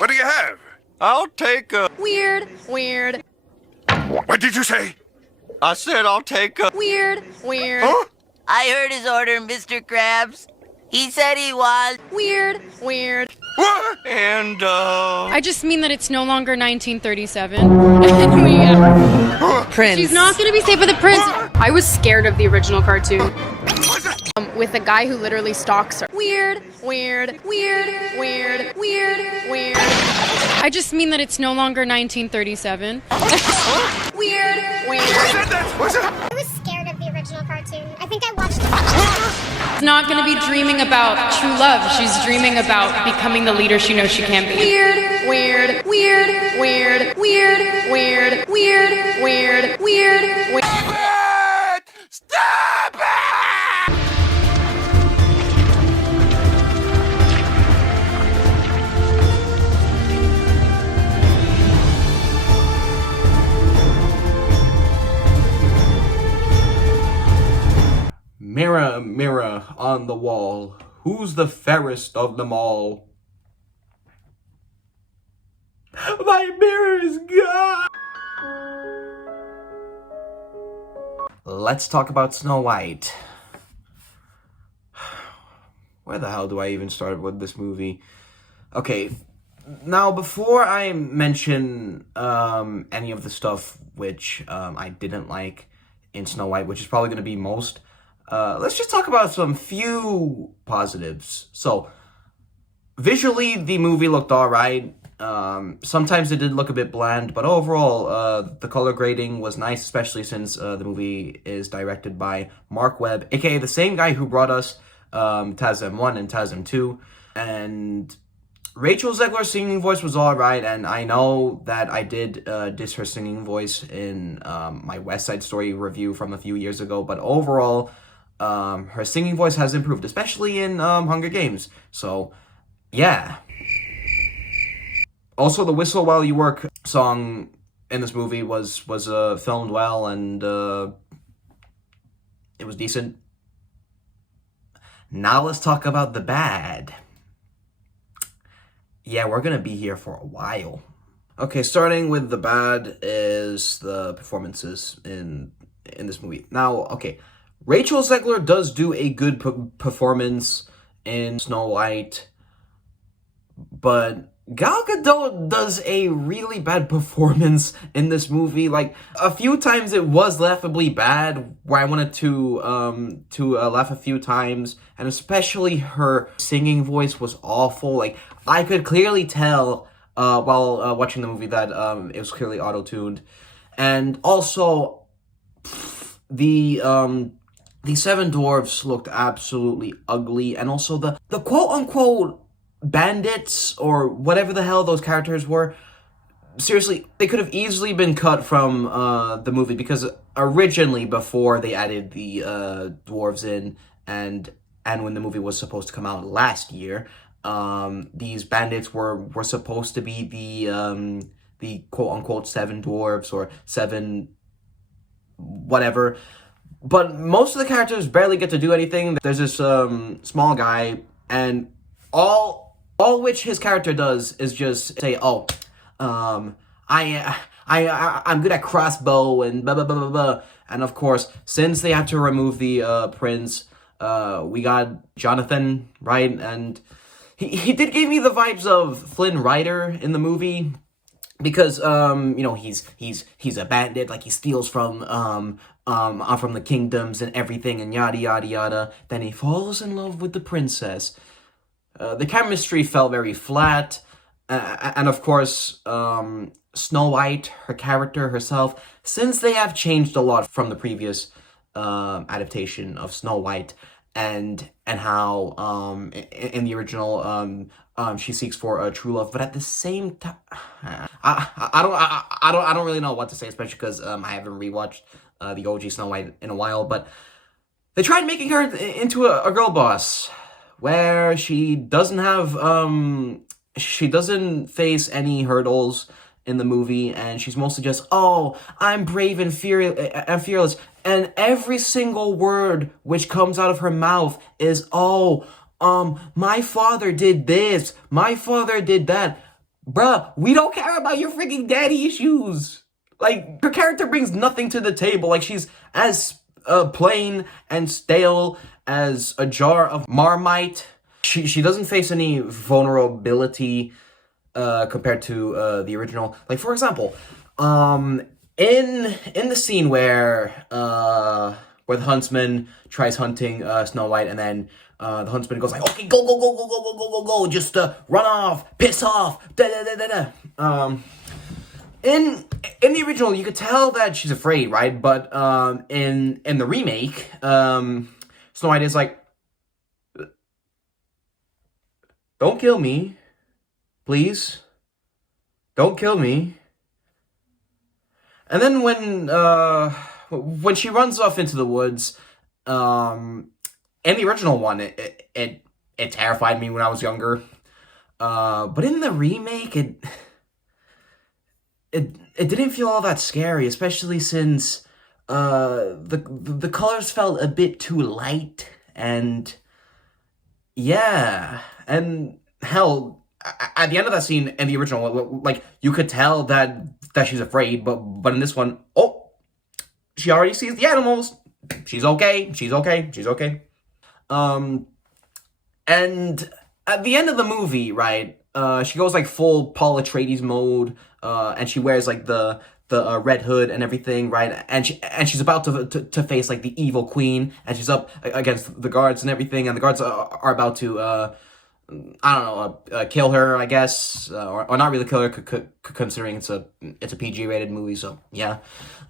What do you have? I'll take a... Weird, weird, What did you say? I said I'll take a... weird, weird, Huh? I heard his order, Mr. Krabs. He said he was. weird, weird. What? And, I just mean that it's no longer 1937. And we, Prince. she's not gonna be safe with the prince. I was scared of the original cartoon. What's that? With a guy who literally stalks her. Weird, weird, weird, weird, weird, weird. I just mean that it's no longer 1937. Weird, weird. Who said that? What's that? I was scared of the original cartoon. I think I watched it. She's not gonna be dreaming about true love. She's dreaming about becoming the leader she knows she can be. Weird, weird, weird, weird, weird, weird, weird, weird, weird, weird. Stop it! Mirror, mirror on the wall, who's the fairest of them all? My mirror is gone! Let's talk about Snow White. Where the hell do I even start with this movie? Okay, now before I mention any of the stuff which I didn't like in Snow White, which is probably going to be most, let's just talk about some few positives. So, visually, the movie looked alright. Sometimes it did look a bit bland, but overall, the color grading was nice, especially since the movie is directed by Mark Webb, aka the same guy who brought us TASM 1 and TASM 2. And Rachel Zegler's singing voice was alright, and I know that I did diss her singing voice in my West Side Story review from a few years ago, but overall, her singing voice has improved, especially in Hunger Games. So, yeah. Also, the Whistle While You Work song in this movie was filmed well, and it was decent. Now let's talk about the bad. Yeah, we're gonna be here for a while. Okay, starting with the bad is the performances in this movie. Now, okay, Rachel Zegler does do a good performance in Snow White, but Gal Gadot does a really bad performance in this movie. Like, a few times it was laughably bad, where I wanted to laugh a few times, and especially her singing voice was awful. Like, I could clearly tell while watching the movie that it was clearly auto-tuned. And also, the seven dwarves looked absolutely ugly, and also the quote-unquote bandits, or whatever the hell those characters were, seriously, they could have easily been cut from the movie, because originally, before they added the dwarves in, and when the movie was supposed to come out last year, these bandits were supposed to be the quote-unquote seven dwarves, or seven whatever, but most of the characters barely get to do anything. There's this small guy, and all which his character does is just say, "Oh, I'm good at crossbow and blah blah blah blah blah." And of course, since they had to remove the prince, we got Jonathan, right? And he did give me the vibes of Flynn Rider in the movie, because he's a bandit, like he steals from the kingdoms and everything, and yada yada yada. Then he falls in love with the princess. The chemistry felt very flat, and of course, Snow White, her character herself, since they have changed a lot from the previous adaptation of Snow White, and how in the original she seeks for a true love, but at the same time, I don't really know what to say, especially because I haven't rewatched the OG Snow White in a while, but they tried making her into a girl boss, where she doesn't have, she doesn't face any hurdles in the movie, and she's mostly just, "Oh, I'm brave and fearless," and every single word which comes out of her mouth is, "Oh, my father did this, my father did that." bruh, we don't care about your freaking daddy issues. Like, her character brings nothing to the table. Like, she's as plain and stale as a jar of Marmite. She doesn't face any vulnerability compared to the original. Like, for example, in the scene where the huntsman tries hunting Snow White, and then the huntsman goes like, okay, go, go, go, go, go, go, go, go, go, just run off, piss off, da da da da da. In the original, you could tell that she's afraid, right? But in the remake, Snow White is like, don't kill me, please. Don't kill me. And then when she runs off into the woods, in the original one, it terrified me when I was younger. But in the remake, it didn't feel all that scary, especially since the colors felt a bit too light, and yeah, and hell, at the end of that scene in the original, like, you could tell that she's afraid, but in this one, oh, she already sees the animals. She's okay. She's okay. She's okay. And at the end of the movie, right, she goes like full Paul Atreides mode, and she wears like the red hood and everything, right? And she's about to face like the evil queen, and she's up against the guards and everything, and the guards are about to I don't know, kill her, I guess, or not really kill her, considering it's a PG rated movie, so yeah.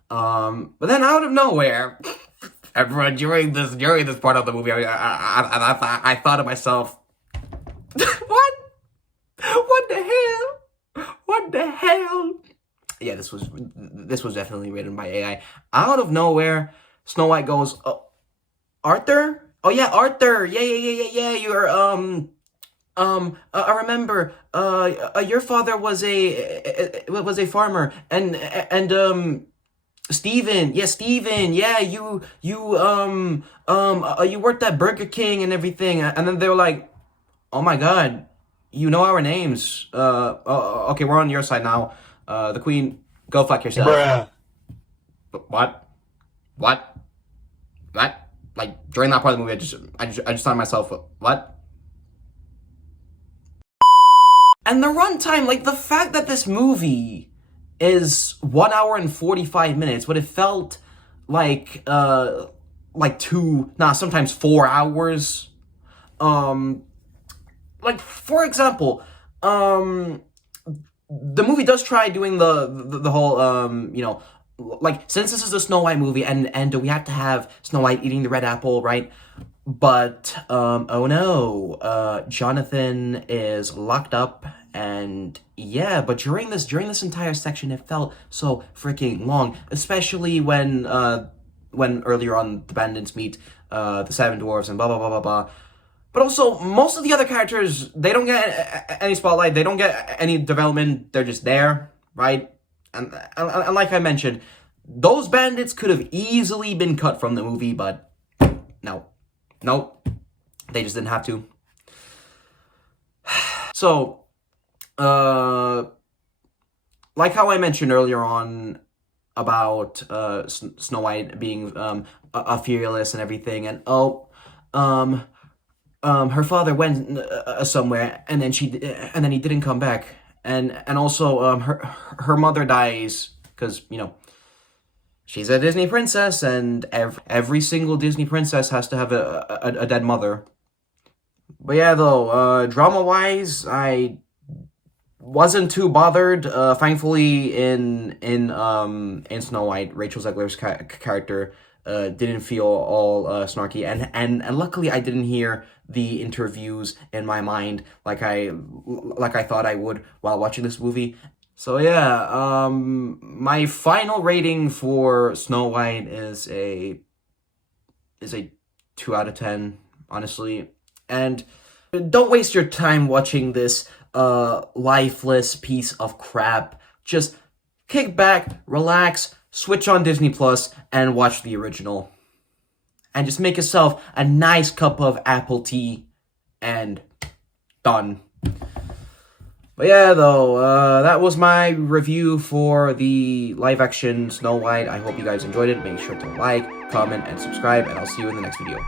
But then out of nowhere, everyone during this part of the movie, I thought to myself, what? What the hell? What the hell? Yeah, this was definitely written by AI. Out of nowhere, Snow White goes, oh, Arthur? Oh yeah, Arthur. Yeah. You're I remember. Your father was a farmer, and Steven. Yeah, Steven. Yeah, you worked at Burger King and everything. And then they were like, oh my God, you know our names. Okay, we're on your side now. The queen, go fuck yourself. Bruh. What? Like, during that part of the movie, I just thought to myself, what? And the runtime, like, the fact that this movie is 1 hour and 45 minutes, but it felt like sometimes 4 hours. Like, for example, the movie does try doing the whole, like, since this is a Snow White movie, and we have to have Snow White eating the red apple, right? But, oh no, Jonathan is locked up, and yeah, but during this entire section, it felt so freaking long, especially when earlier on the bandits meet, the seven dwarves and blah, blah, blah, blah, blah. But also, most of the other characters, they don't get any spotlight, they don't get any development, they're just there, right? And like I mentioned, those bandits could have easily been cut from the movie, but no, they just didn't have to. So, like how I mentioned earlier on about Snow White being a fearless and everything, and her father went somewhere, and then he didn't come back, and also her mother dies because she's a Disney princess, and every single Disney princess has to have a dead mother. But yeah, though, drama-wise, I wasn't too bothered. Thankfully, in Snow White, Rachel Zegler's character didn't feel all snarky, and luckily I didn't hear the interviews in my mind like I thought I would while watching this movie. So yeah, my final rating for Snow White is a 2 out of 10, honestly. And don't waste your time watching this lifeless piece of crap. Just kick back, relax, switch on Disney Plus, and watch the original. And just make yourself a nice cup of apple tea, and done. But yeah, though, that was my review for the live-action Snow White. I hope you guys enjoyed it. Make sure to like, comment, and subscribe, and I'll see you in the next video.